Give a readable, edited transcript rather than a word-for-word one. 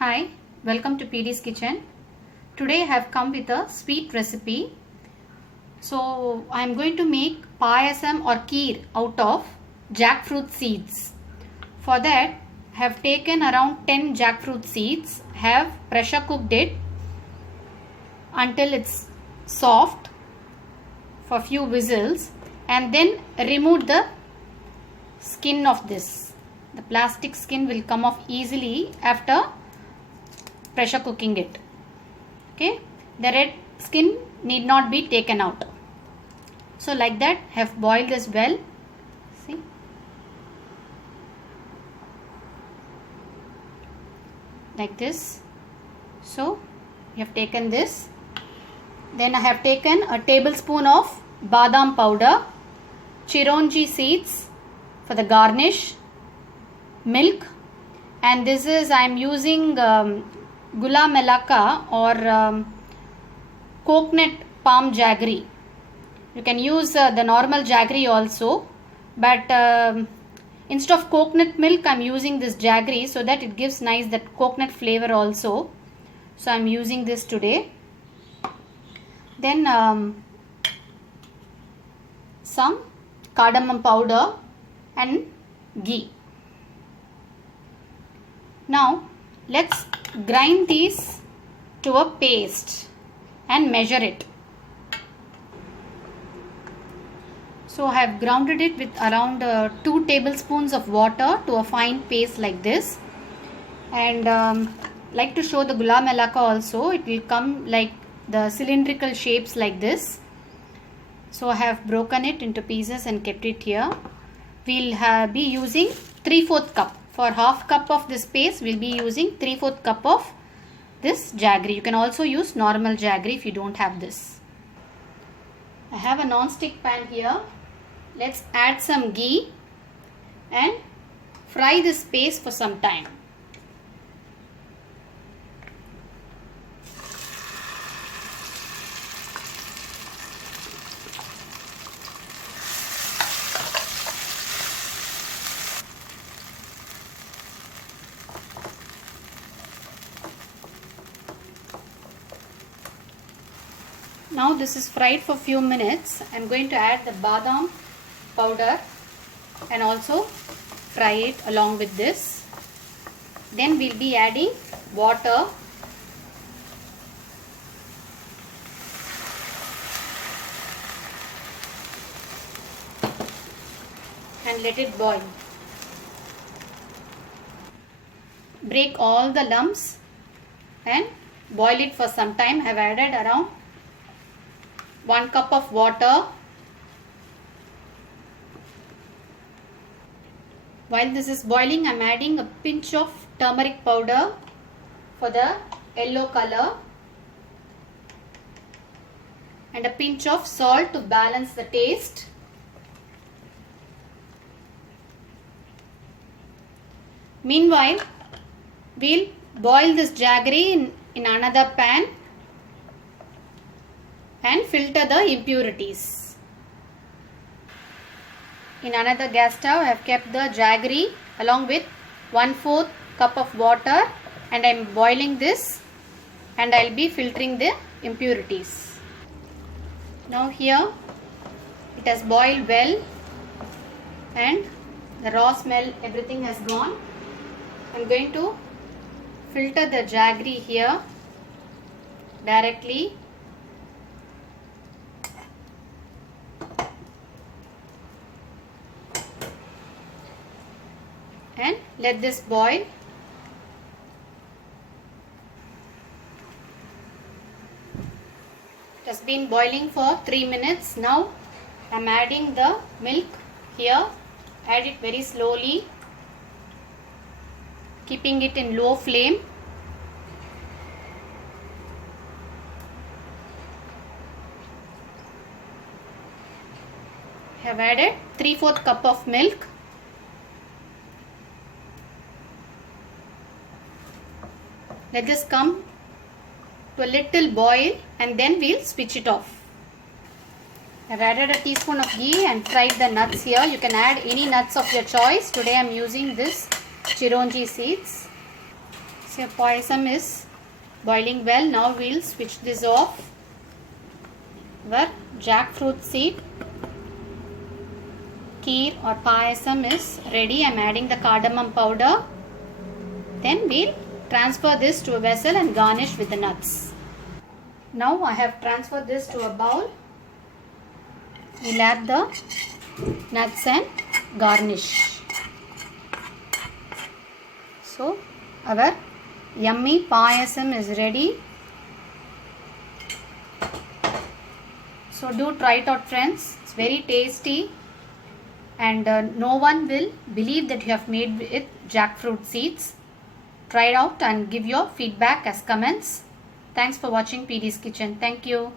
Hi, welcome to PD's Kitchen. Today I have come with a sweet recipe. So I am going to make payasam or kheer out of jackfruit seeds. For that I have taken around 10 jackfruit seeds, have pressure cooked it until it's soft for few whistles and then remove the skin of this. The plastic skin will come off easily after pressure cooking it. Okay, the red skin need not be taken out. So like that, have boiled this well. See, like this. So you have taken this. Then I have taken a tablespoon of badam powder, chironji seeds for the garnish, milk, and this is I am using gula melaka or coconut palm jaggery. You can use the normal jaggery also, but instead of coconut milk I am using this jaggery so that it gives nice that coconut flavor also. So I am using this today. Then some cardamom powder and ghee. Now let's grind these to a paste and measure it. So I have grounded it with around 2 tablespoons of water to a fine paste like this, and like to show the gula melaka also, it will come like the cylindrical shapes like this. So I have broken it into pieces and kept it here. We'll be using 3/4 cup. For half cup of this paste, we'll be using 3/4 cup of this jaggery. You can also use normal jaggery if you don't have this. I have a non-stick pan here. Let's add some ghee and fry this paste for some time. Now this is fried for few minutes. I am going to add the badam powder and also fry it along with this. Then we'll be adding water. And let it boil. Break all the lumps and boil it for some time. I have added around 1 cup of water. While this is boiling, I am adding a pinch of turmeric powder for the yellow color and a pinch of salt to balance the taste. Meanwhile, we'll boil this jaggery in another pan and filter the impurities. In another gas stove, I have kept the jaggery along with 1/4 cup of water and I am boiling this and I will be filtering the impurities. Now here it has boiled well and the raw smell, everything has gone. I am going to filter the jaggery here directly. And let this boil. It has been boiling for 3 minutes. Now I am adding the milk here. Add it very slowly, keeping it in low flame. I have added 3/4 cup of milk. Let this come to a little boil and then we'll switch it off. I have added a teaspoon of ghee and fried the nuts here. You can add any nuts of your choice. Today I am using this chironji seeds. So payasam is boiling well. Now we'll switch this off. Our jackfruit seed kheer or payasam is ready. I'm adding the cardamom powder. Then we'll transfer this to a vessel and garnish with the nuts. Now I have transferred this to a bowl. We'll add the nuts and garnish. So our yummy payasam is ready. So do try it out, friends. It's very tasty and no one will believe that you have made with jackfruit seeds. Try it out and give your feedback as comments. Thanks for watching PD's Kitchen. Thank you.